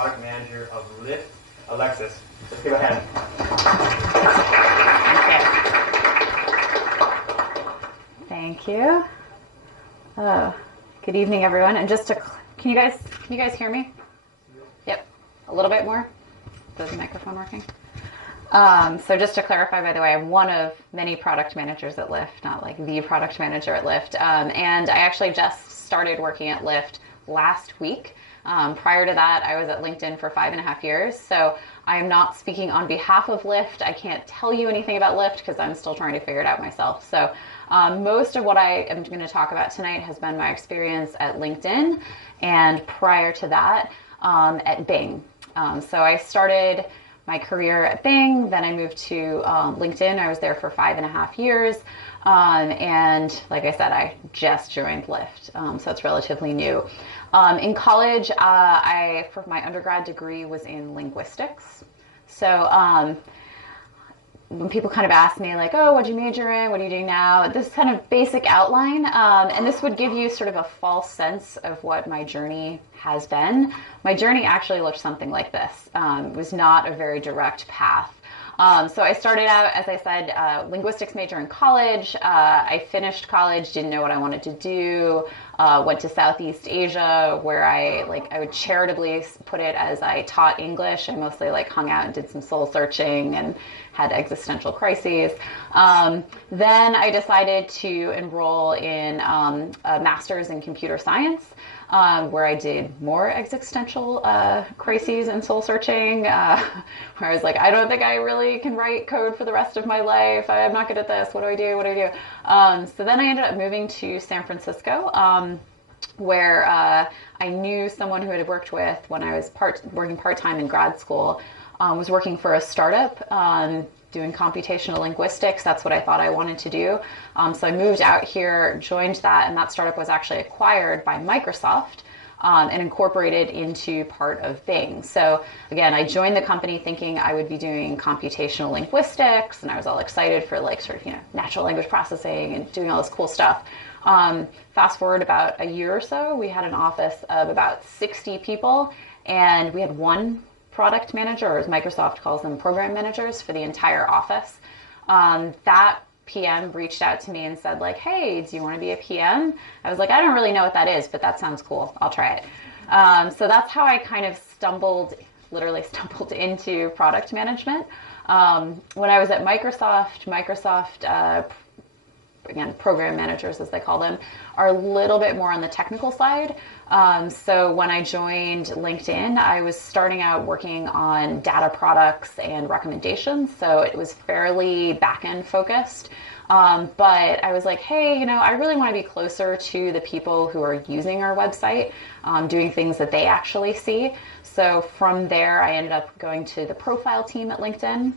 product manager of Lyft, Alexis. Let's give a hand. Thank you. Good evening, everyone. And just to, can you guys hear me? Yep. A little bit more. Is the microphone working? So just to clarify, by the way, I'm one of many product managers at Lyft, not like the product manager at Lyft. And I actually just started working at Lyft last week. Prior to that, I was at LinkedIn for 5.5 years. So I'm not speaking on behalf of Lyft. I can't tell you anything about Lyft because I'm still trying to figure it out myself. So most of what I am going to talk about tonight has been my experience at LinkedIn, and prior to that, at Bing. So I started my career at Bing, then I moved to LinkedIn. I was there for 5.5 years. And like I said, I just joined Lyft, so it's relatively new. In college, for my undergrad degree was in linguistics. So when people kind of ask me like, oh, what'd you major in? What are you doing now? This kind of basic outline, and this would give you sort of a false sense of what my journey has been. My journey actually looked something like this. It was not a very direct path. So I started out, as I said, linguistics major in college. I finished college, didn't know what I wanted to do. Went to Southeast Asia, where I would charitably put it as I taught English. I mostly hung out and did some soul searching and had existential crises. Then I decided to enroll in a master's in computer science, where I did more existential crises and soul searching, where I was like, I don't think I really can write code for the rest of my life. I'm not good at this. What do I do? What do I do? So then I ended up moving to San Francisco, where I knew someone who I had worked with when I was working part-time in grad school, was working for a startup, doing computational linguistics. That's what I thought I wanted to do. So I moved out here, joined that, and that startup was actually acquired by Microsoft and incorporated into part of Bing. So again, I joined the company thinking I would be doing computational linguistics, and I was all excited for natural language processing and doing all this cool stuff. Fast forward about a year or so, we had an office of about 60 people, and we had one product manager, or as Microsoft calls them, program managers, for the entire office. That PM reached out to me and said hey, do you want to be a PM? I was like, I don't really know what that is, but that sounds cool. I'll try it. So that's how I kind of literally stumbled into product management. When I was at Microsoft, again, program managers, as they call them, are a little bit more on the technical side. So when I joined LinkedIn, I was starting out working on data products and recommendations. So it was fairly back-end focused. But I was like, hey, I really want to be closer to the people who are using our website, doing things that they actually see. So from there, I ended up going to the profile team at LinkedIn,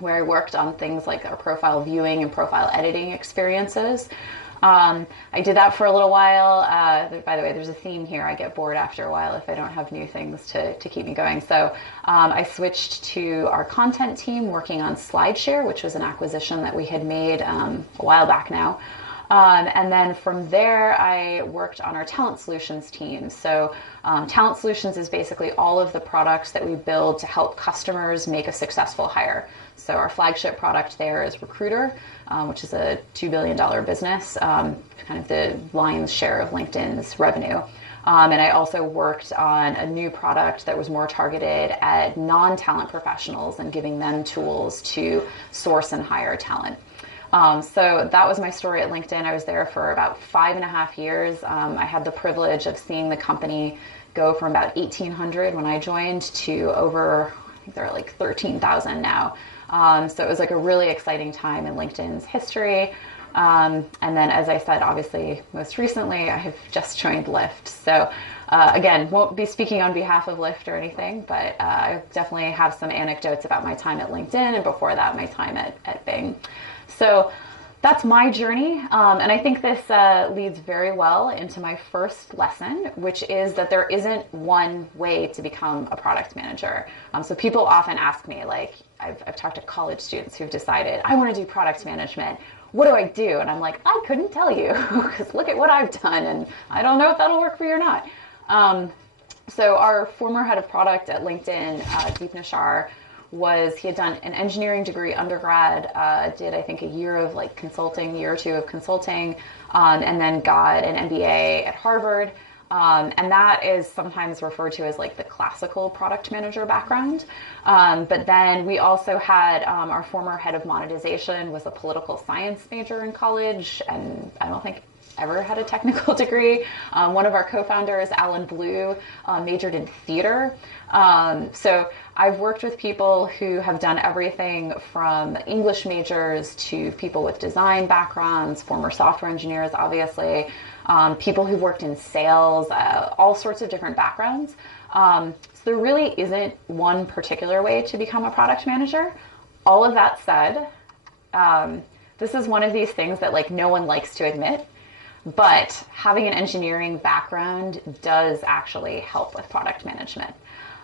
where I worked on things like our profile viewing and profile editing experiences. I did that for a little while. By the way, there's a theme here. I get bored after a while if I don't have new things to keep me going. So I switched to our content team, working on SlideShare, which was an acquisition that we had made a while back now. And then from there, I worked on our talent solutions team. So talent solutions is basically all of the products that we build to help customers make a successful hire. So our flagship product there is Recruiter, which is a $2 billion business, kind of the lion's share of LinkedIn's revenue. And I also worked on a new product that was more targeted at non-talent professionals and giving them tools to source and hire talent. So that was my story at LinkedIn. I was there for about 5.5 years. I had the privilege of seeing the company go from about 1,800 when I joined to over, I think they're 13,000 now. So it was a really exciting time in LinkedIn's history. And then, as I said, obviously, most recently, I have just joined Lyft. So again, won't be speaking on behalf of Lyft or anything, but I definitely have some anecdotes about my time at LinkedIn, and before that, my time at Bing. So that's my journey, and I think this leads very well into my first lesson, which is that there isn't one way to become a product manager. So people often ask me, I've talked to college students who've decided, I want to do product management. What do I do? And I'm like, I couldn't tell you, because look at what I've done, and I don't know if that'll work for you or not. So our former head of product at LinkedIn, Deep Nishar, he had done an engineering degree undergrad, did I think a year of like consulting, year or two of consulting, and then got an MBA at Harvard. And that is sometimes referred to as like the classical product manager background. But then we also had our former head of monetization was a political science major in college, and I don't think ever had a technical degree. One of our co-founders, Alan Blue, majored in theater. So I've worked with people who have done everything from English majors to people with design backgrounds, former software engineers, obviously, people who've worked in sales, all sorts of different backgrounds. So there really isn't one particular way to become a product manager. All of that said, this is one of these things that like no one likes to admit. But having an engineering background does actually help with product management.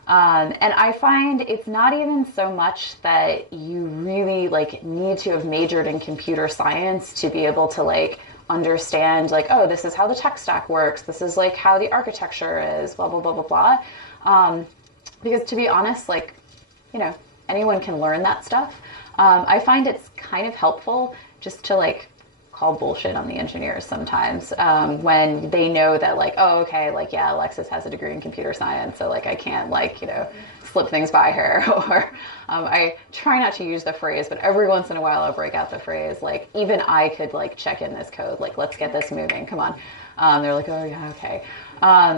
And I find it's not even so much that you really like need to have majored in computer science to be able to like understand like, oh, this is how the tech stack works. This is like how the architecture is, blah, blah, blah, blah, blah. Because to be honest, like, you know, anyone can learn that stuff. I find it's kind of helpful just to like call bullshit on the engineers sometimes when they know that like, oh, okay, like, yeah, Alexis has a degree in computer science, so like I can't like, you know, slip things by her. Or I try not to use the phrase, but every once in a while I'll break out the phrase like, even I could like check in this code, like let's get this moving, come on. They're like, oh yeah, okay.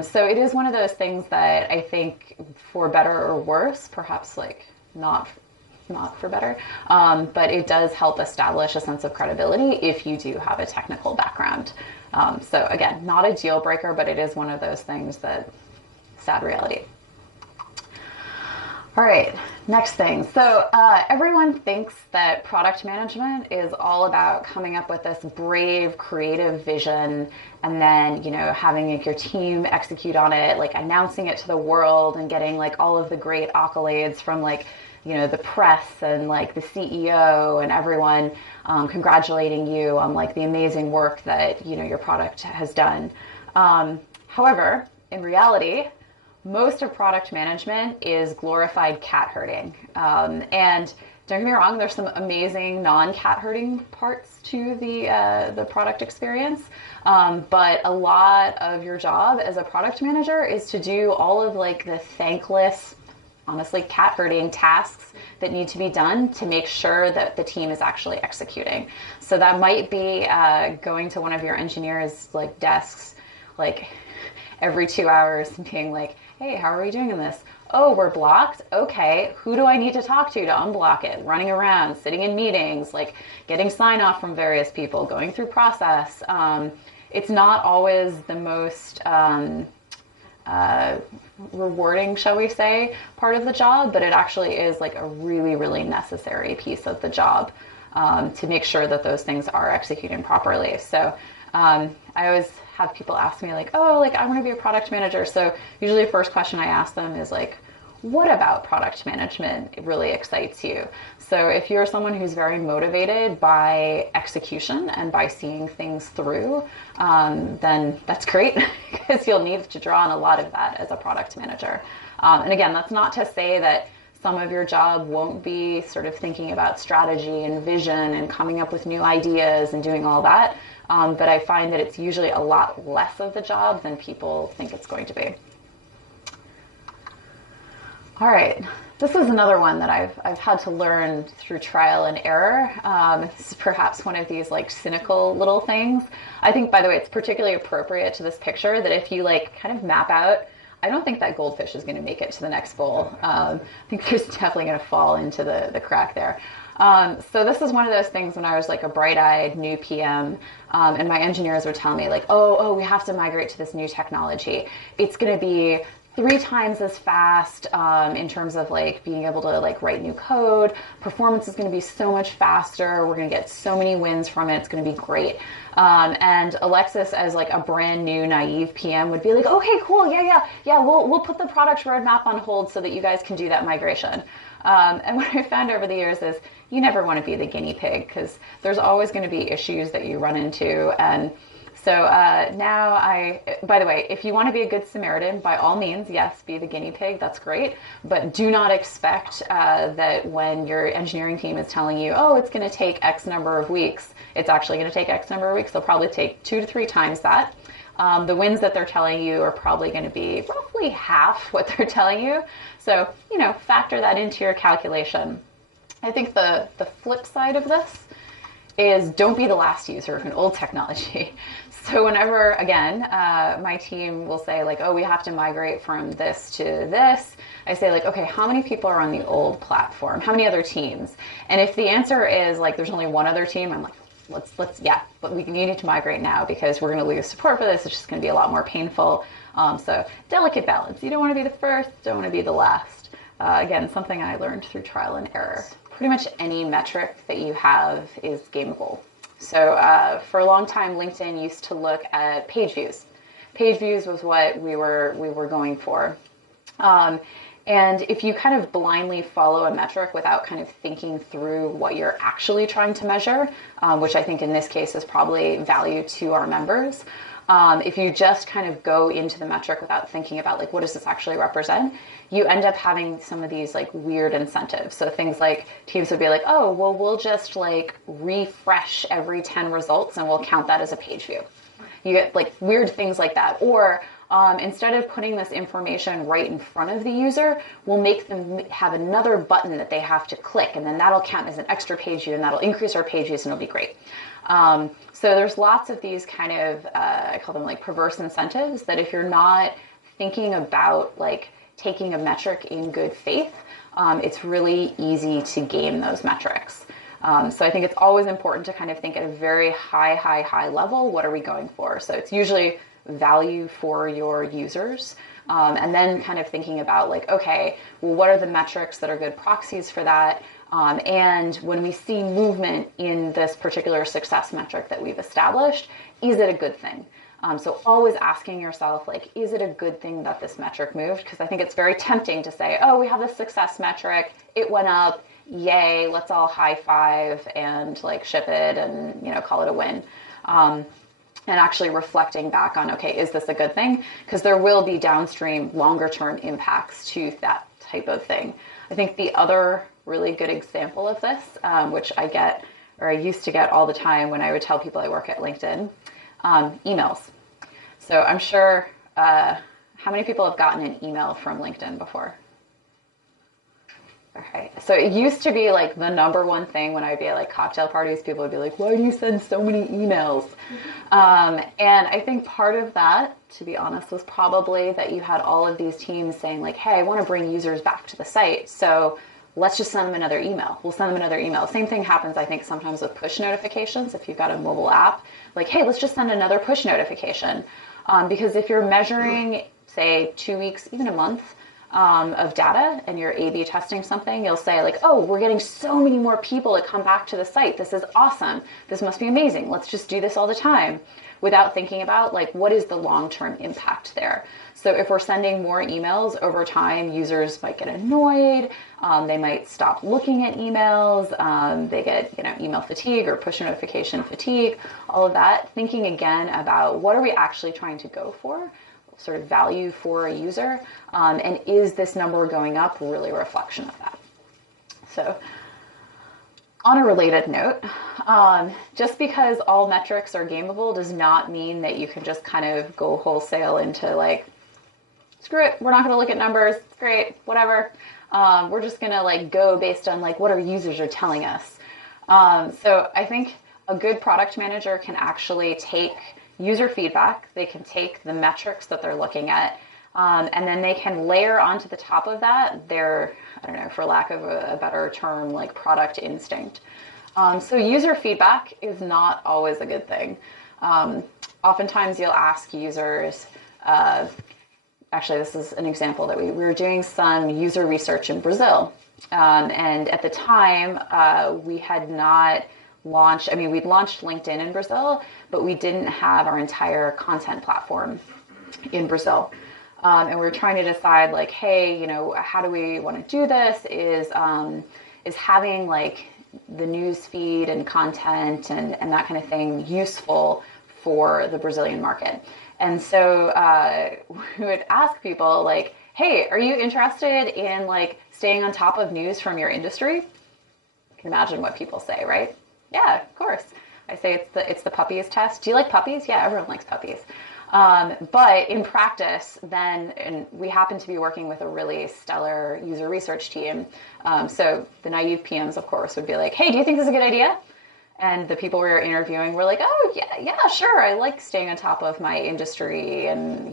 So it is one of those things that I think for better or worse, perhaps like not for better, but it does help establish a sense of credibility if you do have a technical background. So again, not a deal breaker, but it is one of those things that sad reality. All right, next thing. So everyone thinks that product management is all about coming up with this brave, creative vision and then, you know, having like your team execute on it, like announcing it to the world and getting like all of the great accolades from like, you know, the press and like the CEO and everyone congratulating you on like the amazing work that, you know, your product has done. However, in reality, most of product management is glorified cat herding. And don't get me wrong, there's some amazing non-cat herding parts to the product experience. But a lot of your job as a product manager is to do all of like the thankless, honestly, cat herding tasks that need to be done to make sure that the team is actually executing. So that might be going to one of your engineers' like desks, like every 2 hours and being like, hey, how are we doing in this? Oh, we're blocked? Okay, who do I need to talk to unblock it? Running around, sitting in meetings, like getting sign off from various people, going through process. It's not always the most rewarding, shall we say, part of the job, but it actually is like a really, really necessary piece of the job to make sure that those things are executing properly. So I always have people ask me like, oh, like I want to be a product manager. So usually the first question I ask them is like, what about product management really excites you? So if you're someone who's very motivated by execution and by seeing things through, then that's great because you'll need to draw on a lot of that as a product manager. And again, that's not to say that some of your job won't be sort of thinking about strategy and vision and coming up with new ideas and doing all that. But I find that it's usually a lot less of the job than people think it's going to be. All right, this is another one that I've had to learn through trial and error. This is perhaps one of these like cynical little things. I think, by the way, it's particularly appropriate to this picture that if you like kind of map out, I don't think that goldfish is going to make it to the next bowl. I think there's definitely going to fall into the crack there. So this is one of those things when I was like a bright-eyed new PM, and my engineers would tell me like, oh, we have to migrate to this new technology. It's going to be 3 times as fast in terms of like being able to like write new code. Performance is going to be so much faster. We're going to get so many wins from it. It's going to be great. And Alexis, as like a brand new naive PM, would be like, okay, cool, yeah. We'll put the product roadmap on hold so that you guys can do that migration. And what I found over the years is you never want to be the guinea pig because there's always going to be issues that you run into. And So now by the way, if you want to be a good Samaritan, by all means, yes, be the guinea pig. That's great. But do not expect that when your engineering team is telling you, oh, it's going to take X number of weeks, it's actually going to take X number of weeks. They'll probably take 2 to 3 times that. The wins that they're telling you are probably going to be roughly half what they're telling you. So, factor that into your calculation. I think the flip side of this is don't be the last user of an old technology. So whenever, again, my team will say like, oh, we have to migrate from this to this, I say like, okay, how many people are on the old platform? How many other teams? And if the answer is like, there's only one other team, I'm like, but you need to migrate now because we're going to lose support for this. It's just going to be a lot more painful. So delicate balance. You don't want to be the first, don't want to be the last. Again, something I learned through trial and error. Pretty much any metric that you have is gameable. So for a long time, LinkedIn used to look at page views. Page views was what we were going for. And if you kind of blindly follow a metric without kind of thinking through what you're actually trying to measure, which I think in this case is probably value to our members, if you just kind of go into the metric without thinking about like, what does this actually represent, you end up having some of these like weird incentives. So things like teams would be like, oh, well, we'll just like refresh every 10 results and we'll count that as a page view. You get like weird things like that. Or instead of putting this information right in front of the user, we'll make them have another button that they have to click, and then that'll count as an extra page view, and that'll increase our page views, and it'll be great. So there's lots of these kind of, I call them like perverse incentives, that if you're not thinking about like taking a metric in good faith, it's really easy to game those metrics. So I think it's always important to kind of think at a very high level, what are we going for? So it's usually value for your users. And then kind of thinking about like, okay, well, what are the metrics that are good proxies for that? And when we see movement in this particular success metric that we've established, is it a good thing? So always asking yourself, like, is it a good thing that this metric moved? Because I think it's very tempting to say, oh, we have this success metric, it went up, yay, let's all high five and like ship it and, call it a win. And actually reflecting back on, okay, is this a good thing? Because there will be downstream longer term impacts to that type of thing. I think the other really good example of this, which I used to get all the time when I would tell people I work at LinkedIn, emails. So I'm sure, how many people have gotten an email from LinkedIn before? Okay. So it used to be like the number one thing when I'd be at like cocktail parties, people would be like, why do you send so many emails? And I think part of that, to be honest, was probably that you had all of these teams saying like, hey, I want to bring users back to the site. So let's just send them another email. We'll send them another email. Same thing happens, I think, sometimes with push notifications. If you've got a mobile app, like, hey, let's just send another push notification. Because if you're measuring, say, 2 weeks, even a month, of data and you're A/B testing something, you'll say like, oh, we're getting so many more people to come back to the site. This is awesome. This must be amazing. Let's just do this all the time, without thinking about like, what is the long-term impact there? So if we're sending more emails over time, users might get annoyed. They might stop looking at emails. They get, email fatigue or push notification fatigue, all of that. Thinking again about what are we actually trying to go for? Sort of value for a user, and is this number going up really a reflection of that? So on a related note, just because all metrics are gameable does not mean that you can just kind of go wholesale into like, screw it, we're not going to look at numbers, it's great, whatever. We're just going to like go based on like what our users are telling us. So I think a good product manager can actually take user feedback, they can take the metrics that they're looking at, and then they can layer onto the top of that their, I don't know, for lack of a better term, like product instinct. So user feedback is not always a good thing. Oftentimes you'll ask users, actually this is an example that we were doing some user research in Brazil. And at the time we had not launched, we'd launched LinkedIn in Brazil, but we didn't have our entire content platform in Brazil. And we were trying to decide like, hey, how do we want to do this? Is having like the news feed and content and that kind of thing useful for the Brazilian market. And so we would ask people like, hey, are you interested in like staying on top of news from your industry? You can imagine what people say, right? Yeah, of course. I say it's the puppies test. Do you like puppies? Yeah, everyone likes puppies. But in practice, then, and we happen to be working with a really stellar user research team. So the naive PMs, of course, would be like, hey, do you think this is a good idea? And the people we were interviewing were like, oh, yeah, sure. I like staying on top of my industry and,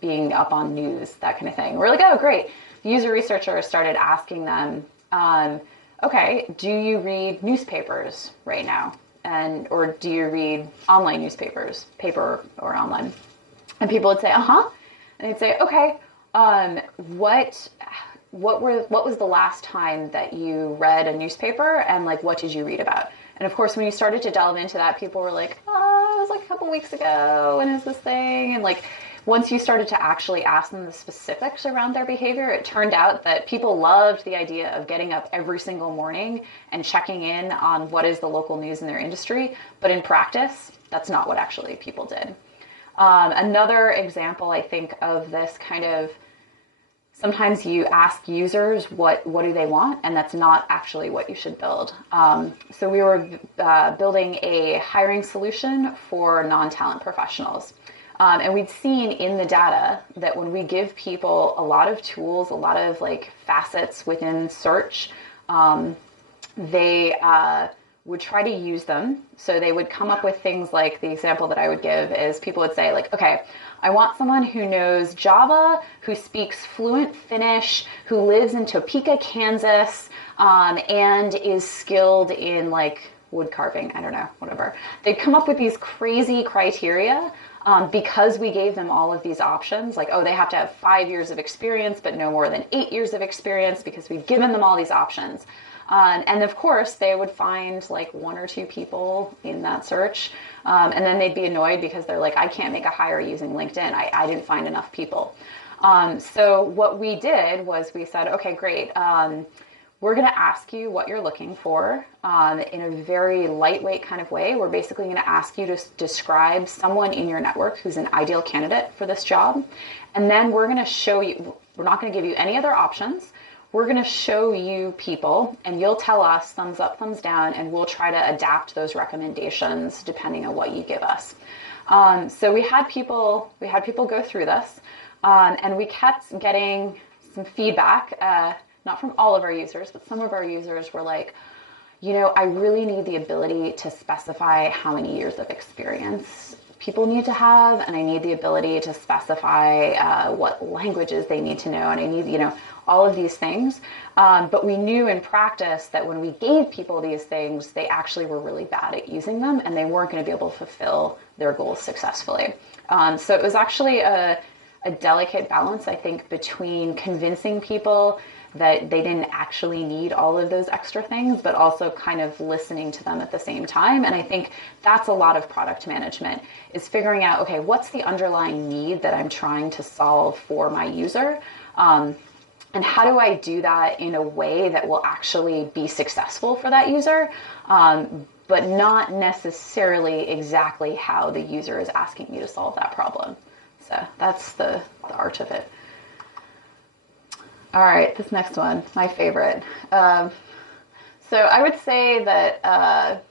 being up on news, that kind of thing. We're like, oh, great. The user researcher started asking them, okay, do you read newspapers right now? Or do you read online newspapers, paper or online? And people would say, uh-huh. And they'd say, okay, what was the last time that you read a newspaper, and like, what did you read about? And of course, when you started to delve into that, people were like, oh, it was like a couple weeks ago. When is this thing? And like, once you started to actually ask them the specifics around their behavior, it turned out that people loved the idea of getting up every single morning and checking in on what is the local news in their industry. But in practice, that's not what actually people did. Another example, I think, of this kind of, sometimes you ask users what do they want, and that's not actually what you should build. So we were building a hiring solution for non-talent professionals. And we'd seen in the data that when we give people a lot of tools, a lot of like facets within search, they would try to use them. So they would come up with things like, the example that I would give is people would say like, okay, I want someone who knows Java, who speaks fluent Finnish, who lives in Topeka, Kansas, and is skilled in like wood carving. I don't know, whatever. They'd come up with these crazy criteria because we gave them all of these options. Like, oh, they have to have 5 years of experience, but no more than 8 years of experience, because we've given them all these options. And of course, they would find like 1 or 2 people in that search. And then they'd be annoyed because they're like, I can't make a hire using LinkedIn. I didn't find enough people. So what we did was we said, okay, great. We're going to ask you what you're looking for in a very lightweight kind of way. We're basically going to ask you to describe someone in your network who's an ideal candidate for this job. And then we're going to show you, we're not going to give you any other options. We're going to show you people, and you'll tell us thumbs up, thumbs down, and we'll try to adapt those recommendations depending on what you give us. So we had people go through this, and we kept getting some feedback, not from all of our users, but some of our users were like, I really need the ability to specify how many years of experience people need to have, and I need the ability to specify what languages they need to know, and I need, all of these things. But we knew in practice that when we gave people these things, they actually were really bad at using them, and they weren't going to be able to fulfill their goals successfully. So it was actually a delicate balance, I think, between convincing people that they didn't actually need all of those extra things, but also kind of listening to them at the same time. And I think that's a lot of product management, is figuring out, okay, what's the underlying need that I'm trying to solve for my user? And how do I do that in a way that will actually be successful for that user, but not necessarily exactly how the user is asking you to solve that problem? So that's the art of it. All right, this next one, my favorite. So I would say that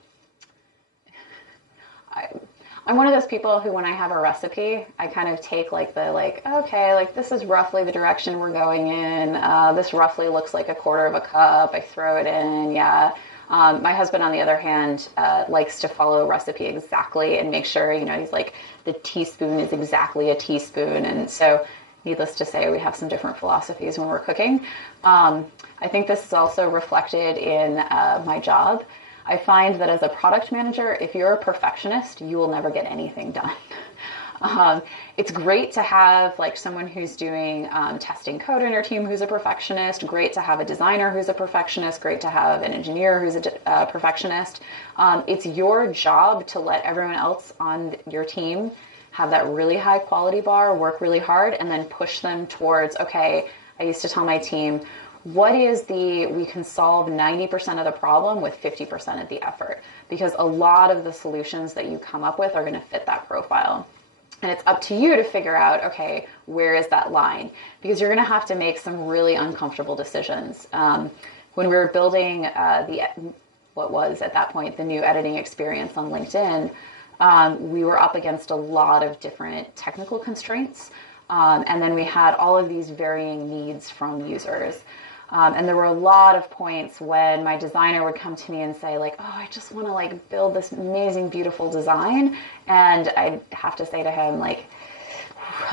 I'm one of those people who, when I have a recipe, I kind of take okay, this is roughly the direction we're going in. This roughly looks like 1/4 cup. I throw it in, yeah. My husband, on the other hand, likes to follow a recipe exactly and make sure, he's like, the teaspoon is exactly a teaspoon. And so, needless to say, we have some different philosophies when we're cooking. I think this is also reflected in my job. I find that as a product manager, if you're a perfectionist, you will never get anything done. It's great to have someone who's doing testing code in your team who's a perfectionist, great to have a designer who's a perfectionist, great to have an engineer who's a perfectionist. It's your job to let everyone else on your team have that really high quality bar, work really hard, and then push them towards, okay, I used to tell my team, we can solve 90% of the problem with 50% of the effort, because a lot of the solutions that you come up with are going to fit that profile. And it's up to you to figure out, okay, where is that line? Because you're going to have to make some really uncomfortable decisions. When we were building what was at that point the new editing experience on LinkedIn, we were up against a lot of different technical constraints. And then we had all of these varying needs from users. And there were a lot of points when my designer would come to me and say like, oh, I just want to like build this amazing, beautiful design. And I'd have to say to him like,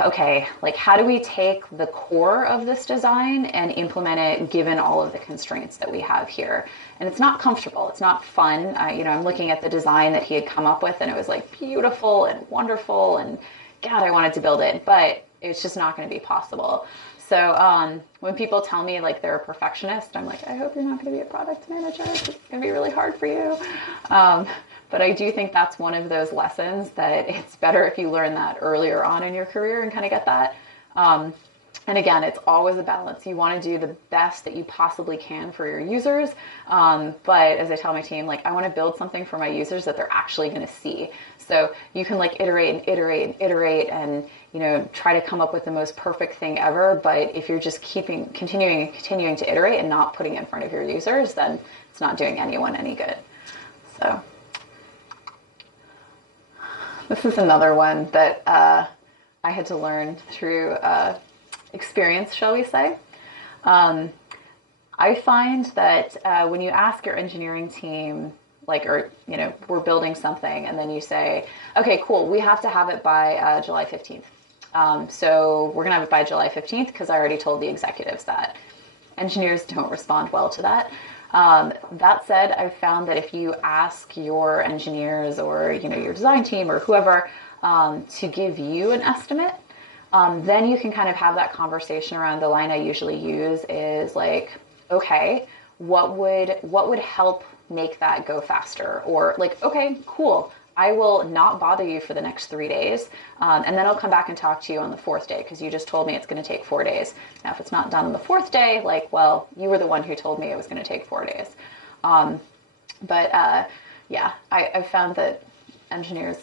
okay, like how do we take the core of this design and implement it given all of the constraints that we have here? And it's not comfortable. It's not fun. I'm looking at the design that he had come up with and it was like beautiful and wonderful and God, I wanted to build it, but it's just not going to be possible. So when people tell me like they're a perfectionist, I'm like, I hope you're not going to be a product manager. It's going to be really hard for you. But I do think that's one of those lessons that it's better if you learn that earlier on in your career and kind of get that. And again, it's always a balance. You want to do the best that you possibly can for your users. But as I tell my team, like I want to build something for my users that they're actually going to see. So you can like iterate and try to come up with the most perfect thing ever. But if you're just continuing to iterate and not putting it in front of your users, then it's not doing anyone any good. So this is another one that I had to learn through experience, shall we say. I find that when you ask your engineering team, we're building something and then you say, okay, cool, we have to have it by July 15th. So we're gonna have it by July 15th because I already told the executives that. Engineers don't respond well to that. That said, I've found that if you ask your engineers or your design team or whoever to give you an estimate, then you can kind of have that conversation around. The line I usually use is like, okay, what would help make that go faster? Or like, okay, cool, I will not bother you for the next 3 days. And then I'll come back and talk to you on the 4th day because you just told me it's going to take 4 days. Now, if it's not done on the 4th day, like, well, you were the one who told me it was going to take 4 days. Yeah, I've found that engineers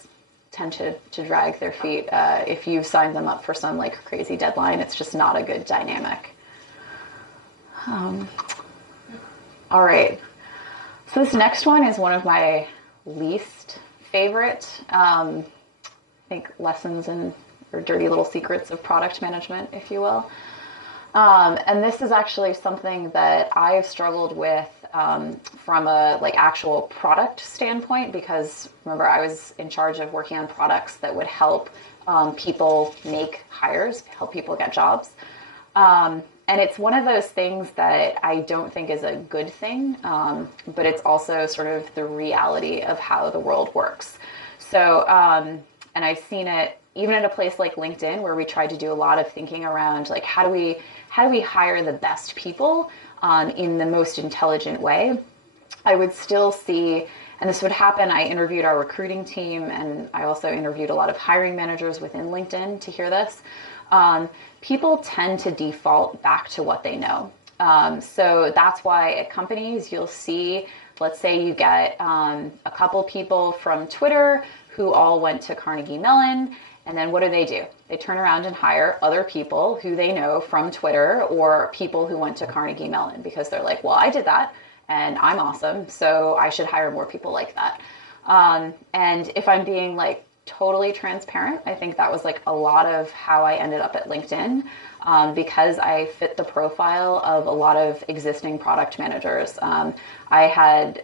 tend to drag their feet. If you've signed them up for some like crazy deadline, it's just not a good dynamic. All right. So this next one is one of my least favorite, I think, lessons or dirty little secrets of product management, if you will. And this is actually something that I've struggled with from a like actual product standpoint, because remember I was in charge of working on products that would help people make hires, help people get jobs. And it's one of those things that I don't think is a good thing, but it's also sort of the reality of how the world works. So, and I've seen it even at a place like LinkedIn, where we tried to do a lot of thinking around like how do we hire the best people in the most intelligent way. I would still see, and this would happen, I interviewed our recruiting team, and I also interviewed a lot of hiring managers within LinkedIn to hear this. People tend to default back to what they know. So that's why at companies you'll see, let's say you get a couple people from Twitter who all went to Carnegie Mellon, and then what do? They turn around and hire other people who they know from Twitter or people who went to Carnegie Mellon, because they're like, well, I did that and I'm awesome, so I should hire more people like that. And if I'm being like totally transparent, I think that was like a lot of how I ended up at LinkedIn, because I fit the profile of a lot of existing product managers. I had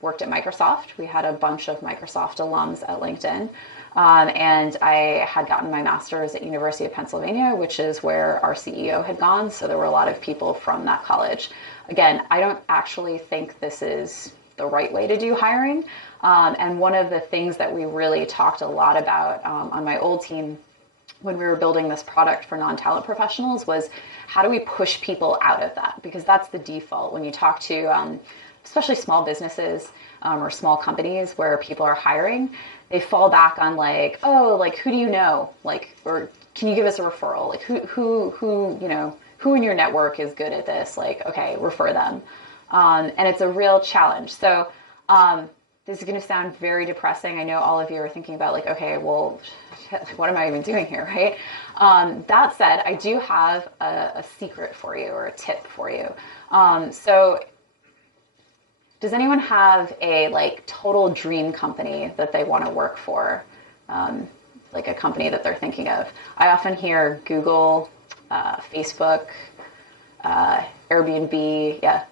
worked at Microsoft. We had a bunch of Microsoft alums at LinkedIn. And I had gotten my master's at University of Pennsylvania, which is where our CEO had gone. So there were a lot of people from that college. Again, I don't actually think this is the right way to do hiring. And one of the things that we really talked a lot about on my old team when we were building this product for non-talent professionals was how do we push people out of that? Because that's the default when you talk to especially small businesses or small companies where people are hiring. They fall back on like, oh, like who do you know? Like, or can you give us a referral? Like who who in your network is good at this? Like, okay, refer them. And it's a real challenge. So this is going to sound very depressing. I know all of you are thinking about like, okay, well, what am I even doing here, right? That said, I do have a secret for you, or a tip for you. So does anyone have a like total dream company that they want to work for? Like a company that they're thinking of? I often hear Google, Facebook, Airbnb, yeah.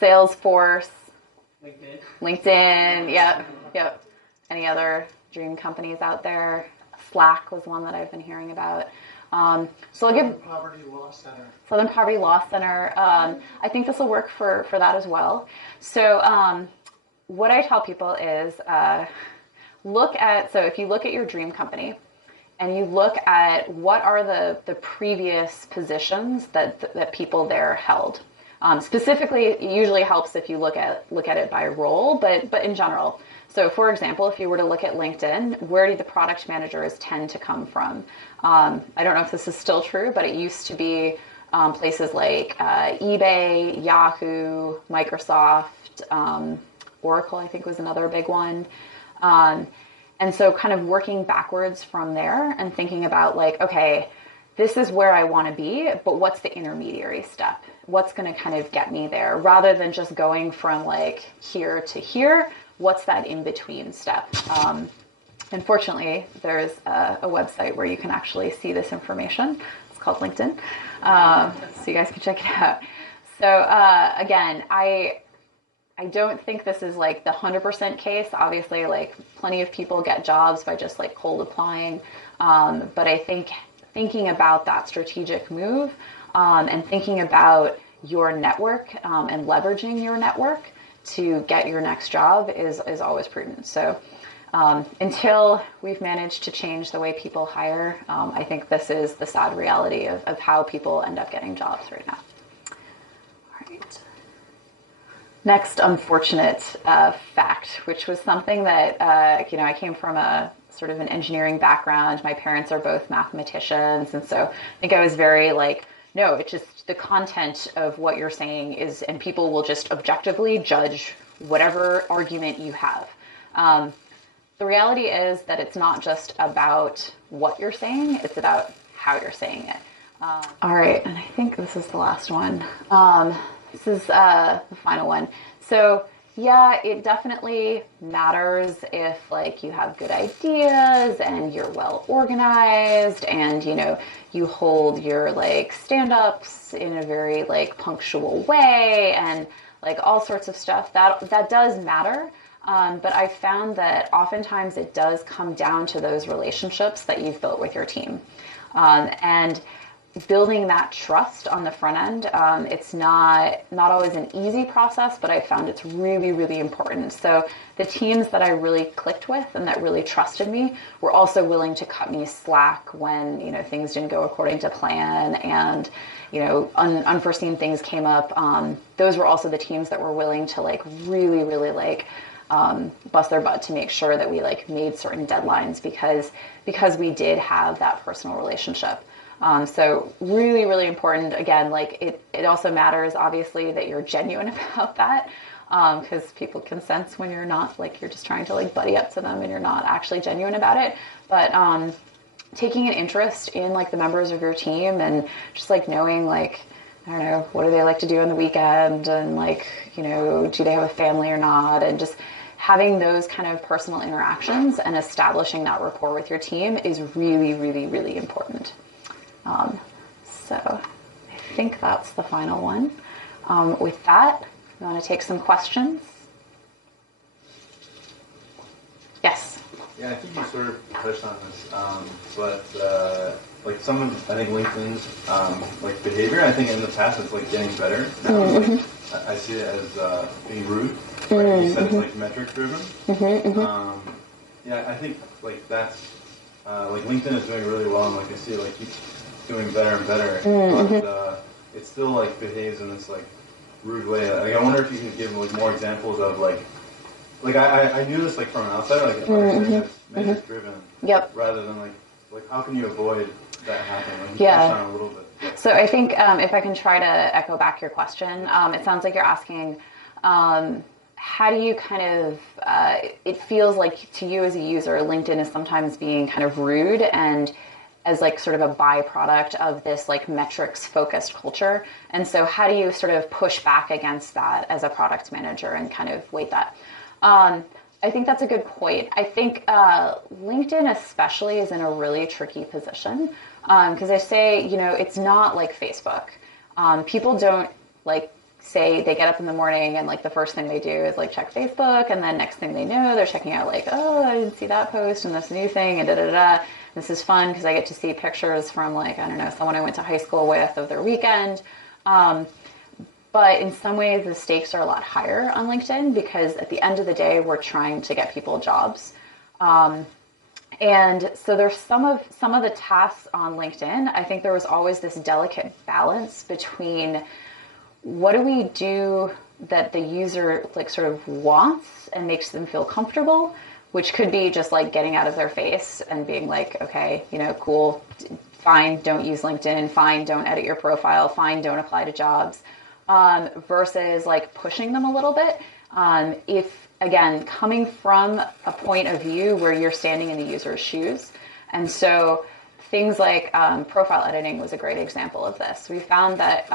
Salesforce. LinkedIn, yep. Any other dream companies out there? Slack was one that I've been hearing about. So I'll give Southern Poverty Law Center. I think this will work for that as well. So what I tell people is so if you look at your dream company and you look at what are the previous positions that people there held. Specifically, it usually helps if you look at it by role, but in general. So for example, if you were to look at LinkedIn, where do the product managers tend to come from? I don't know if this is still true, but it used to be places like eBay, Yahoo, Microsoft, Oracle, I think was another big one. And so kind of working backwards from there and thinking about like, okay, this is where I want to be, but what's the intermediary step? What's going to kind of get me there? Rather than just going from like here to here, what's that in-between step? Unfortunately, there's a website where you can actually see this information. It's called LinkedIn. So you guys can check it out. So again, I don't think this is like the 100% case. Obviously, like plenty of people get jobs by just like cold applying. But I think thinking about that strategic move and thinking about your network and leveraging your network to get your next job is always prudent. So until we've managed to change the way people hire, I think this is the sad reality of how people end up getting jobs right now. All right. Next unfortunate fact, which was something that, I came from a sort of an engineering background. My parents are both mathematicians. And so I think I was very like, no, it's just the content of what you're saying is, and people will just objectively judge whatever argument you have. The reality is that it's not just about what you're saying, it's about how you're saying it. All right, and I think this is the last one. This is the final one. So yeah, it definitely matters if like you have good ideas and you're well organized and you hold your like stand-ups in a very like punctual way and like all sorts of stuff. That does matter. But I found that oftentimes it does come down to those relationships that you've built with your team. And building that trust on the front end, it's not always an easy process, but I found it's really, really important. So the teams that I really clicked with and that really trusted me were also willing to cut me slack when, things didn't go according to plan and, unforeseen things came up. Those were also the teams that were willing to like really, really like bust their butt to make sure that we like made certain deadlines because we did have that personal relationship. So really, really important. Again, like it also matters, obviously, that you're genuine about that, because people can sense when you're not, like, you're just trying to like buddy up to them and you're not actually genuine about it. But taking an interest in like the members of your team and just like knowing like, I don't know, what do they like to do on the weekend and like, do they have a family or not? And just having those kind of personal interactions and establishing that rapport with your team is really, really, really important. So I think that's the final one. With that, you want to take some questions? Yes. Yeah, I think you sort of touched on this, but like some of, I think LinkedIn's like behavior, I think in the past it's like getting better. Now, Mm-hmm. like, I see it as being rude. Right? You said it's like metric driven. Yeah, I think like that's like LinkedIn is doing really well, and like I see it like keeps doing better and better, but it still like behaves in this like rude way. Like I wonder if you can give like more examples of like I knew this like from an outsider, like it's metric driven, Yep. rather than like how can you avoid that happening? Like you Yeah. touched on it a little bit. So I think if I can try to echo back your question, it sounds like you're asking, how do you kind of, it feels like to you as a user, LinkedIn is sometimes being kind of rude and as like sort of a byproduct of this like metrics focused culture. And so how do you sort of push back against that as a product manager and kind of weight that? I think that's a good point. I think LinkedIn especially is in a really tricky position because I say, it's not like Facebook. People don't like say they get up in the morning and like the first thing they do is like check Facebook, and then next thing they know they're checking out like, oh, I didn't see that post and this new thing and da da da. This is fun because I get to see pictures from like, I don't know, someone I went to high school with of their weekend. But in some ways the stakes are a lot higher on LinkedIn because at the end of the day we're trying to get people jobs. And so there's some of the tasks on LinkedIn. I think there was always this delicate balance between what do we do that the user like sort of wants and makes them feel comfortable, which could be just like getting out of their face and being like, okay, cool, fine, don't use LinkedIn, fine, don't edit your profile, fine, don't apply to jobs, versus like pushing them a little bit. If, again, coming from a point of view where you're standing in the user's shoes. And so things like profile editing was a great example of this. We found that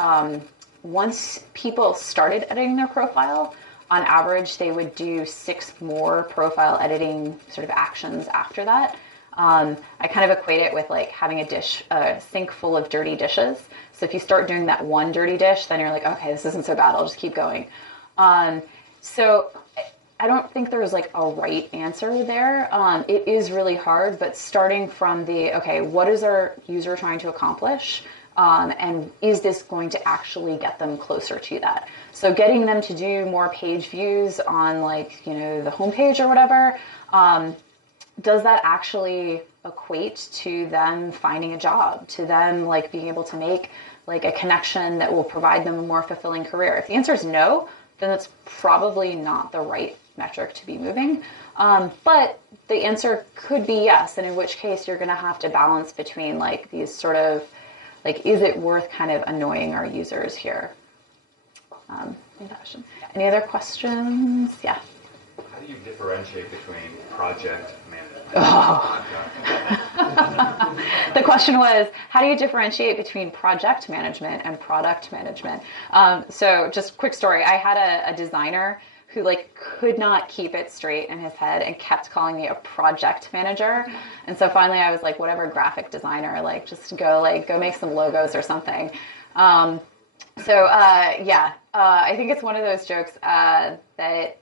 once people started editing their profile, on average, they would do 6 more profile editing sort of actions after that. I kind of equate it with like having a sink full of dirty dishes. So if you start doing that one dirty dish, then you're like, okay, this isn't so bad, I'll just keep going. So I don't think there's like a right answer there. It is really hard, but starting from okay, what is our user trying to accomplish? And is this going to actually get them closer to that? So getting them to do more page views on like, the homepage or whatever, does that actually equate to them finding a job, to them like being able to make like a connection that will provide them a more fulfilling career? If the answer is no, then it's probably not the right metric to be moving. But the answer could be yes, and in which case you're going to have to balance between like these sort of like, is it worth kind of annoying our users here? Any other questions? Yeah. How do you differentiate between project management? Oh. The question was, how do you differentiate between project management and product management? So just quick story. I had a designer who like could not keep it straight in his head and kept calling me a project manager. And so finally I was like, whatever, graphic designer, like just go make some logos or something. I think it's one of those jokes that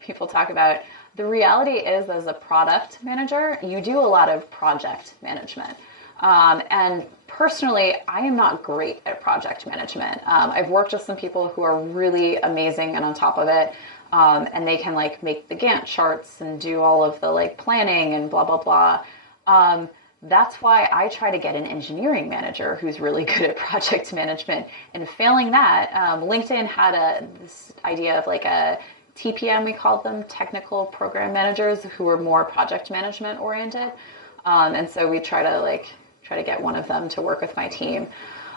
people talk about. The reality is, as a product manager, you do a lot of project management. And personally, I am not great at project management. I've worked with some people who are really amazing and on top of it. And they can like make the Gantt charts and do all of the like planning and blah, blah, blah. That's why I try to get an engineering manager who's really good at project management. And failing that, LinkedIn had this idea of like a TPM, we called them, technical program managers, who were more project management oriented. And so we try to get one of them to work with my team.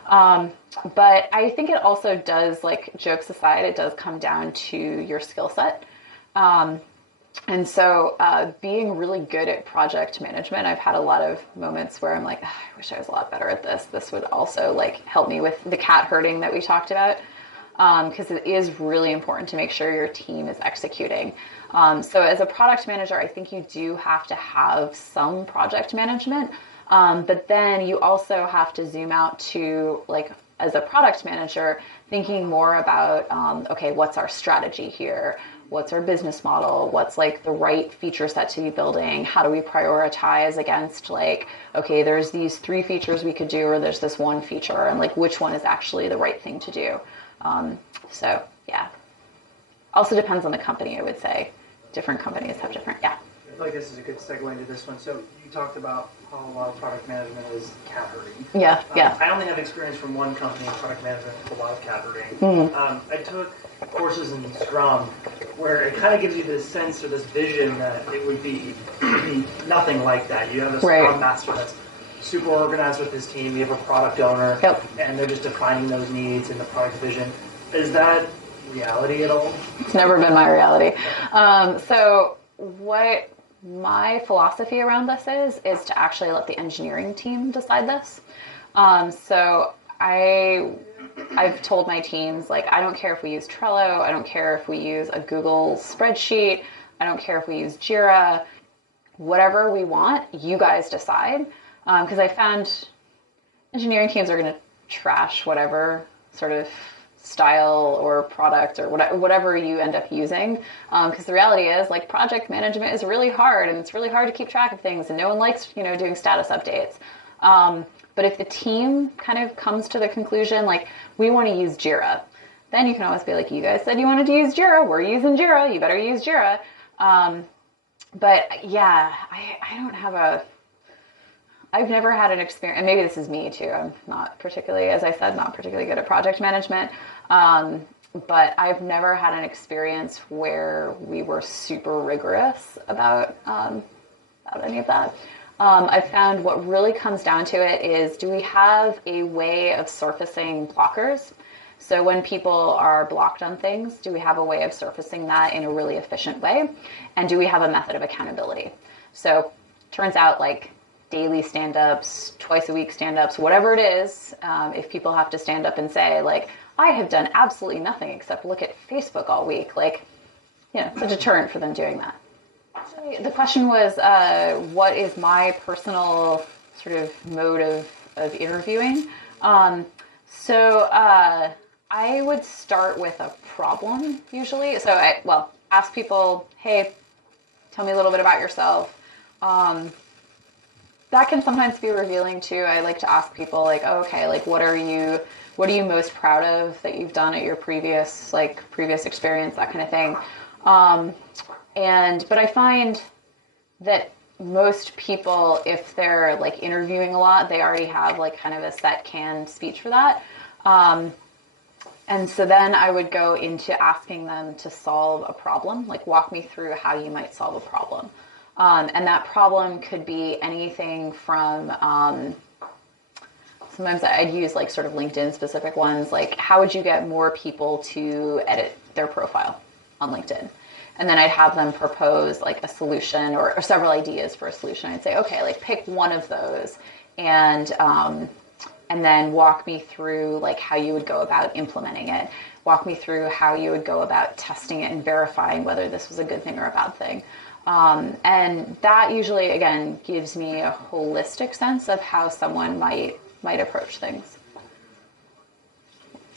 But I think it also does, like, jokes aside, it does come down to your skill set. And so being really good at project management, I've had a lot of moments where I'm like, I wish I was a lot better at this. This would also like help me with the cat herding that we talked about. Because it is really important to make sure your team is executing. So as a product manager, I think you do have to have some project management, but then you also have to zoom out to, like, as a product manager, thinking more about, okay, what's our strategy here? What's our business model? What's like the right feature set to be building? How do we prioritize against, like, okay, there's these 3 features we could do, or there's this one feature, and like which one is actually the right thing to do? So yeah, also depends on the company, I would say. Different companies have different, yeah. I feel like this is a good segue into this one. So you talked about how a lot of product management is cat herding. Yeah, yeah. I only have experience from one company in product management with a lot of cat herding. Mm-hmm. I took courses in Scrum where it kind of gives you this sense or this vision that it would be nothing like that. You have a Scrum master that's super organized with his team. You have a product owner, Yep. and they're just defining those needs in the product vision. Is that reality at all? It's never been my reality. So what my philosophy around this is to actually let the engineering team decide this. So I've told my teams, like, I don't care if we use Trello, I don't care if we use a Google spreadsheet, I don't care if we use Jira, whatever we want, you guys decide. Because I found engineering teams are going to trash whatever sort of style or product or whatever you end up using. Because the reality is, like, project management is really hard, and it's really hard to keep track of things, and no one likes, doing status updates. But if the team kind of comes to the conclusion, like, we want to use Jira, then you can always be like, you guys said you wanted to use Jira, we're using Jira, you better use Jira. But yeah, I don't have I've never had an experience, and maybe this is me too, I'm not particularly, as I said, not particularly good at project management, but I've never had an experience where we were super rigorous about any of that. I've found what really comes down to it is, do we have a way of surfacing blockers? So when people are blocked on things, do we have a way of surfacing that in a really efficient way? And do we have a method of accountability? So turns out, like, daily stand-ups, twice a week stand-ups, whatever it is, if people have to stand up and say, like, I have done absolutely nothing except look at Facebook all week, like, it's a deterrent for them doing that. The question was, what is my personal sort of mode of interviewing? So I would start with a problem usually. So ask people, hey, tell me a little bit about yourself. That can sometimes be revealing too. I like to ask people, like, oh, okay, like, what are you most proud of that you've done at your previous experience, that kind of thing. But I find that most people, if they're, like, interviewing a lot, they already have, like, kind of a set canned speech for that. And so then I would go into asking them to solve a problem, like, walk me through how you might solve a problem. And that problem could be anything from, sometimes I'd use, like, sort of LinkedIn specific ones, like, how would you get more people to edit their profile on LinkedIn? And then I'd have them propose, like, a solution or several ideas for a solution. I'd say, okay, like, pick one of those and then walk me through, like, how you would go about implementing it. Walk me through how you would go about testing it and verifying whether this was a good thing or a bad thing. And that usually, again, gives me a holistic sense of how someone might approach things.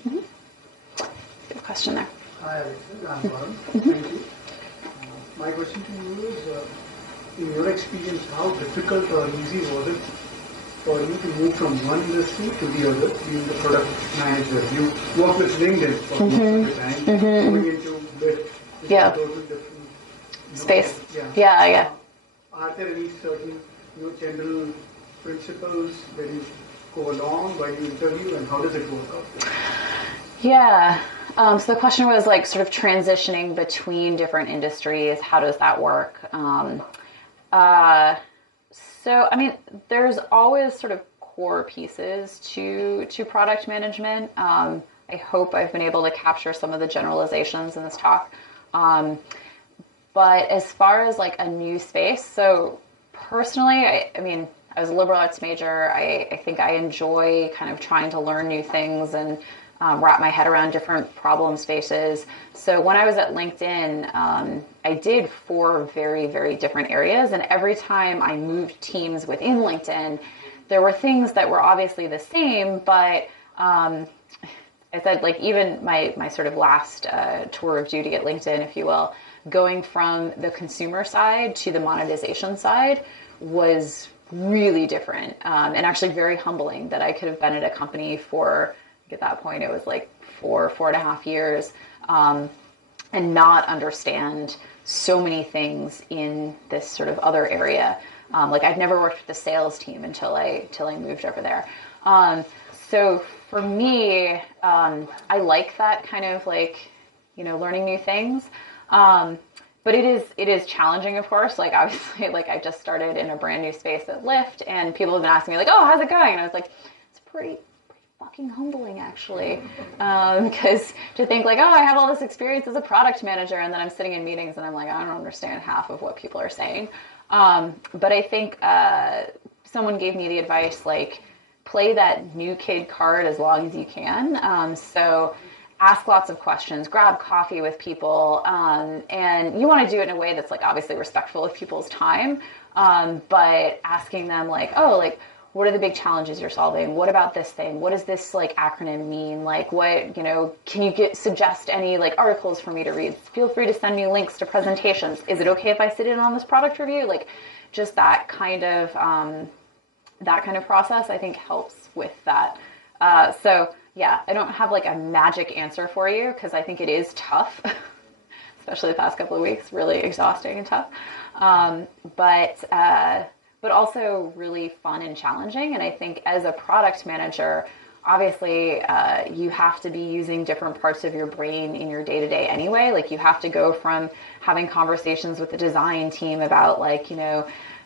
Mm-hmm. Good question there. Hi, Alexis. I'm Baird. Thank you. My question to you is, in your experience, how difficult or easy was it for you to move from one industry to the other, being the product manager? You work with LinkedIn for most of the time, going into Lyft, which is a totally different space. Yeah. Are there any certain general principles that you go along while you interview, and how does it work out? Yeah. So the question was, like, sort of transitioning between different industries. How does that work? So, I mean, there's always sort of core pieces to product management. I hope I've been able to capture some of the generalizations in this talk. But as far as, like, a new space, so personally, I mean, I was a liberal arts major. I think I enjoy kind of trying to learn new things and wrap my head around different problem spaces. So when I was at LinkedIn, I did 4 very, very different areas. And every time I moved teams within LinkedIn, there were things that were obviously the same, but I said, like, even my sort of last tour of duty at LinkedIn, if you will, going from the consumer side to the monetization side was really different, and actually very humbling that I could have been at a company for, at that point, it was like 4.5 years, and not understand so many things in this sort of other area. Like, I'd never worked with the sales team until I moved over there. So for me, I like that kind of, like, learning new things. but it is challenging, of course. Like obviously, like I just started in a brand new space at Lyft, and people have been asking me like, "Oh, how's it going?" And I was like, "It's pretty fucking humbling, actually," because to think like, "Oh, I have all this experience as a product manager," and then I'm sitting in meetings and I'm like, I don't understand half of what people are saying. But I think someone gave me the advice like, play that new kid card as long as you can. So ask lots of questions, grab coffee with people, and you want to do it in a way that's like obviously respectful of people's time, but asking them like, oh, like, what are the big challenges you're solving? What about this thing? What does this like acronym mean? Like what, can you suggest any like articles for me to read? Feel free to send me links to presentations. Is it okay if I sit in on this product review? Like just that kind of process I think helps with that. So yeah, I don't have like a magic answer for you because I think it is tough, especially the past couple of weeks, really exhausting and tough. But also really fun and challenging. And I think as a product manager, obviously you have to be using different parts of your brain in your day-to-day anyway. Like you have to go from having conversations with the design team about like,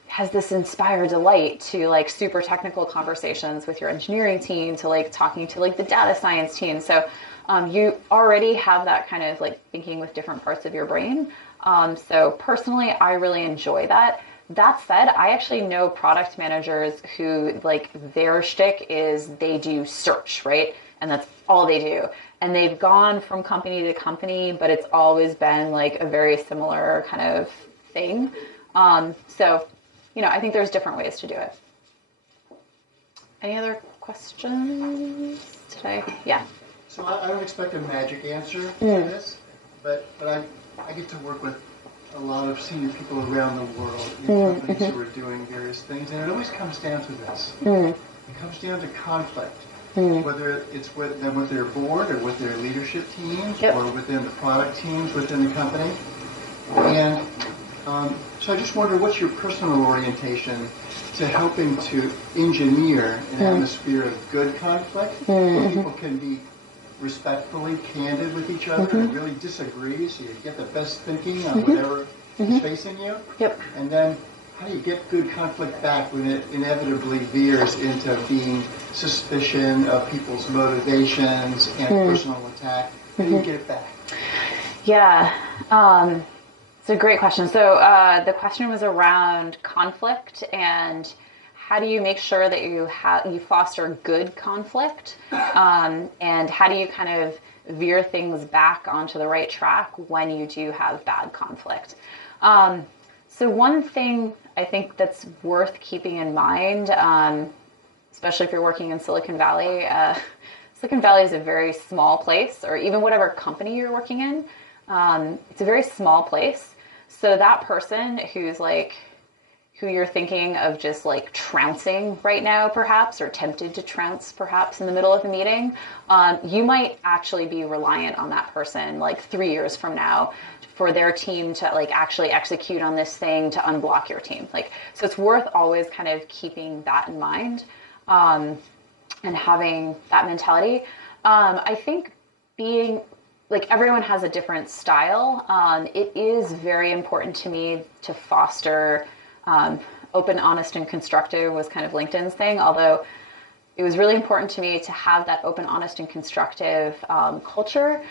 has this inspired delight, to like super technical conversations with your engineering team, to like talking to like the data science team. So you already have that kind of like thinking with different parts of your brain. So personally, I really enjoy that. That said, I actually know product managers who like their shtick is they do search, right? And that's all they do. And they've gone from company to company, but it's always been like a very similar kind of thing. So I think there's different ways to do it. Any other questions today? Yeah. So I don't expect a magic answer to this, but I get to work with a lot of senior people around the world in companies who are doing various things, and it always comes down to this. It comes down to conflict, whether it's with them with their board or with their leadership teams or within the product teams within the company. And so I just wonder, what's your personal orientation to helping to engineer an atmosphere of good conflict where people can be respectfully candid with each other and really disagree so you get the best thinking on whatever is facing you? Yep. And then how do you get good conflict back when it inevitably veers into being suspicion of people's motivations and personal attack? How do you get it back? Yeah. It's a great question. So the question was around conflict and how do you make sure that you foster good conflict, and how do you kind of veer things back onto the right track when you do have bad conflict? So one thing I think that's worth keeping in mind, especially if you're working in Silicon Valley, Silicon Valley is a very small place, or even whatever company you're working in, it's a very small place. So that person who you're thinking of just like trouncing right now, perhaps, or tempted to trounce perhaps in the middle of the meeting, you might actually be reliant on that person like 3 years from now for their team to like actually execute on this thing to unblock your team. So it's worth always kind of keeping that in mind, and having that mentality. I think being like, everyone has a different style. It is very important to me to foster open, honest, and constructive was kind of LinkedIn's thing, although it was really important to me to have that open, honest, and constructive culture,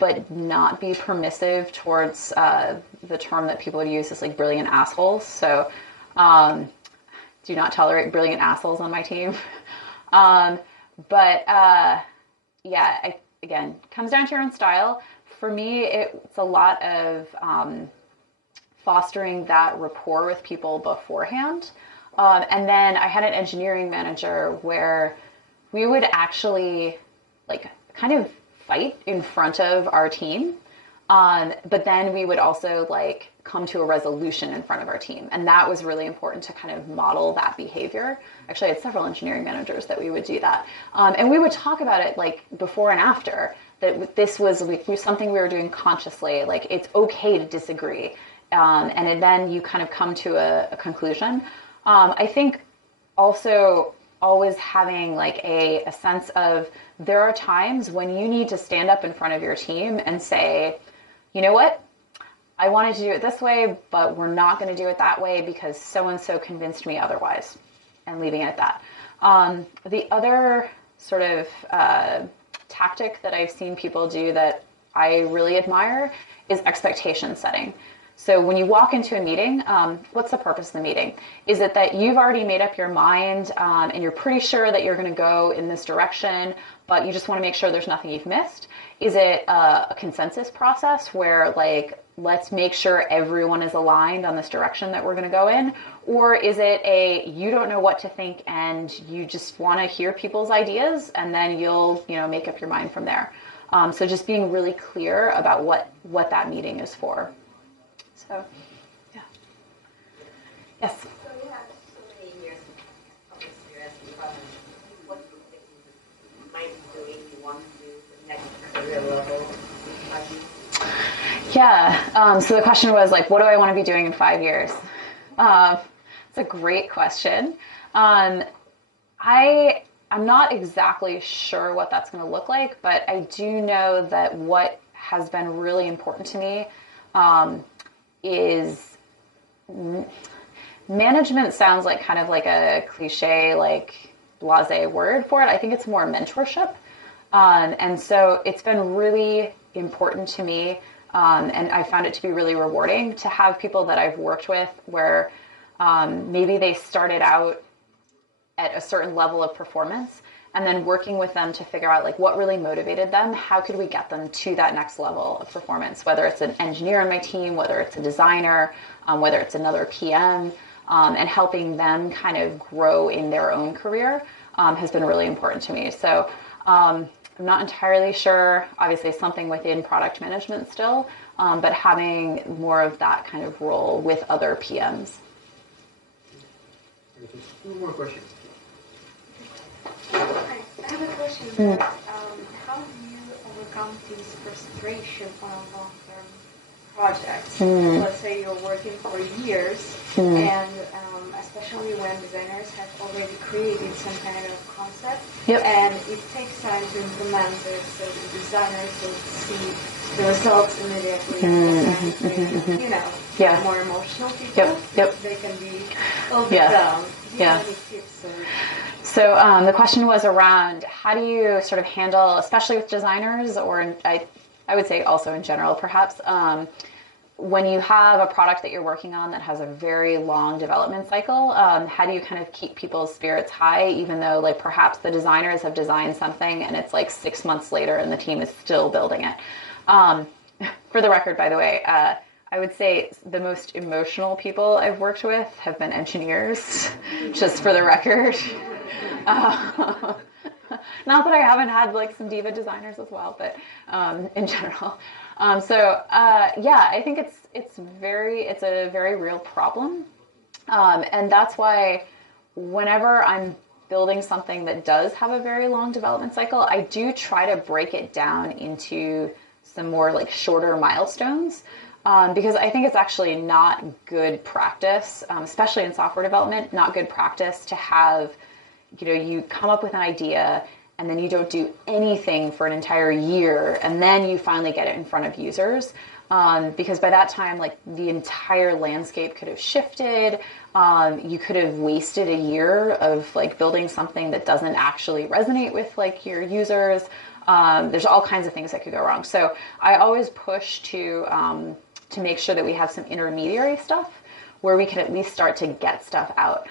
but not be permissive towards the term that people would use as like brilliant assholes. So do not tolerate brilliant assholes on my team. Again, comes down to your own style. For me, it's a lot of fostering that rapport with people beforehand. And then I had an engineering manager where we would actually like kind of fight in front of our team. But then we would also like come to a resolution in front of our team. And that was really important to kind of model that behavior. Actually, I had several engineering managers that we would do that. And we would talk about it like before and after, that this was something we were doing consciously. Like, it's okay to disagree. And then you kind of come to a conclusion. I think also always having like a sense of, there are times when you need to stand up in front of your team and say, you know what? I wanted to do it this way, but we're not going to do it that way because so-and-so convinced me otherwise, and leaving it at that. The other sort of tactic that I've seen people do that I really admire is expectation setting. So when you walk into a meeting, what's the purpose of the meeting? Is it that you've already made up your mind and you're pretty sure that you're going to go in this direction, but you just want to make sure there's nothing you've missed? Is it a consensus process where, like, let's make sure everyone is aligned on this direction that we're going to go in? Or is it you don't know what to think and you just want to hear people's ideas and then you'll, make up your mind from there? So just being really clear about what that meeting is for. So, yeah. Yes? So you have so many years of experience in development. What do you think you might be doing, you want to do the next career level in 5 years? Yeah. So the question was, like, what do I want to be doing in 5 years? It's a great question. I'm not exactly sure what that's going to look like, but I do know that what has been really important to me is management. Sounds like kind of like a cliche, like blasé word for it. I think it's more mentorship. And so it's been really important to me. And I found it to be really rewarding to have people that I've worked with where maybe they started out at a certain level of performance, and then working with them to figure out, like, what really motivated them, how could we get them to that next level of performance, whether it's an engineer on my team, whether it's a designer, whether it's another PM, and helping them kind of grow in their own career has been really important to me. So I'm not entirely sure, obviously something within product management still, but having more of that kind of role with other PMs. Two more questions. Hi, I have a question about how do you overcome this frustration on a long-term project? Let's say you're working for years, and especially when designers have already created some kind of concept, and it takes time to implement it, so the designers will see the results immediately. More emotional people, they can be a little bit down. Do you have any tips? So the question was around how do you sort of handle, especially with designers, or I would say also in general, perhaps, when you have a product that you're working on that has a very long development cycle, how do you kind of keep people's spirits high, even though, like, perhaps the designers have designed something and it's like 6 months later and the team is still building it? For the record, by the way, I would say the most emotional people I've worked with have been engineers, just for the record. Not that I haven't had, like, some diva designers as well, but in general. I think it's a very real problem. And that's why whenever I'm building something that does have a very long development cycle, I do try to break it down into some more, like, shorter milestones. Because I think it's actually not good practice, especially in software development, not good practice to have, you come up with an idea and then you don't do anything for an entire year and then you finally get it in front of users. Because by that time, like, the entire landscape could have shifted. You could have wasted a year of, like, building something that doesn't actually resonate with, like, your users. There's all kinds of things that could go wrong. So I always push to make sure that we have some intermediary stuff where we can at least start to get stuff out.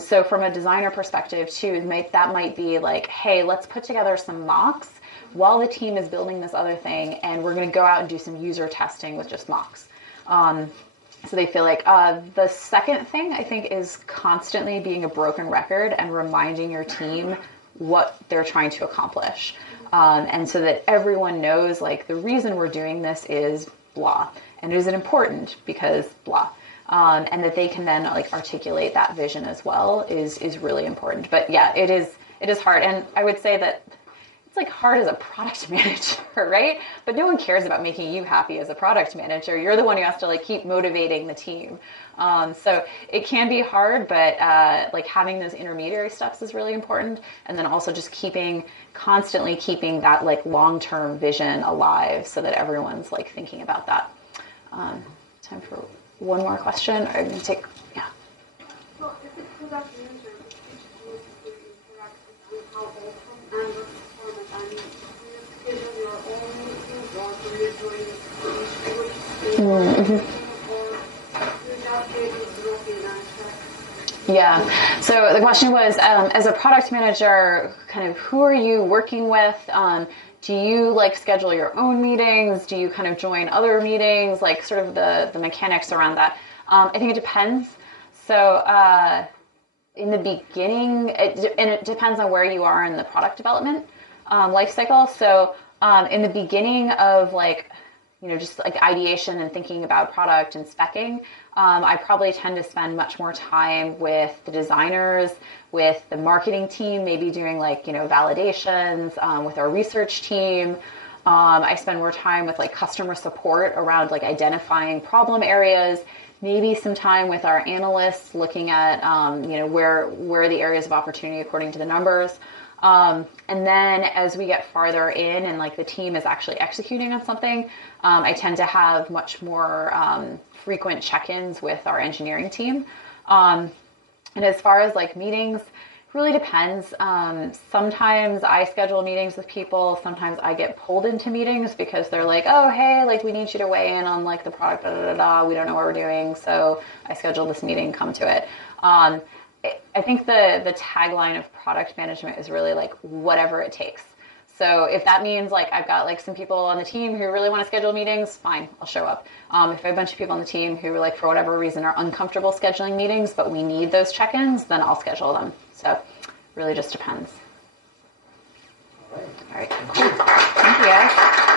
So from a designer perspective too, that might be like, hey, let's put together some mocks while the team is building this other thing, and we're going to go out and do some user testing with just mocks. So they feel like the second thing, I think, is constantly being a broken record and reminding your team what they're trying to accomplish. And so that everyone knows, like, the reason we're doing this is blah. And is it important because blah. And that they can then, like, articulate that vision as well is really important. But yeah, it is hard. And I would say that it's, like, hard as a product manager, right? But no one cares about making you happy as a product manager. You're the one who has to, like, keep motivating the team. So it can be hard, but like, having those intermediary steps is really important. And then also just constantly keeping that, like, long-term vision alive so that everyone's, like, thinking about that. time for one more question. Or I'm going to take, yeah. Well, if it's product manager, which tools do you interact with and how often and what format? I mean, do you schedule your own meetings or do you join which or do you just be able to drop in and check? Yeah. So the question was, as a product manager, kind of who are you working with? Do you like schedule your own meetings? Do you kind of join other meetings? Like sort of the mechanics around that. I think it depends. So in the beginning, it depends on where you are in the product development life cycle. So in the beginning of like, just like ideation and thinking about product and speccing, I probably tend to spend much more time with the designers, with the marketing team, maybe doing like, validations, with our research team. I spend more time with like customer support around like identifying problem areas, maybe some time with our analysts looking at, where are the areas of opportunity according to the numbers. And then as we get farther in and like the team is actually executing on something, I tend to have much more frequent check-ins with our engineering team. And as far as like meetings, it really depends. Sometimes I schedule meetings with people. Sometimes I get pulled into meetings because they're like, oh, hey, like we need you to weigh in on like the product, we don't know what we're doing. So I schedule this meeting, come to it. I think the tagline of product management is really like whatever it takes. So if that means like I've got like some people on the team who really want to schedule meetings, fine, I'll show up. If I have a bunch of people on the team who like for whatever reason are uncomfortable scheduling meetings, but we need those check-ins, then I'll schedule them. So really just depends. All right. Cool. Thank you guys.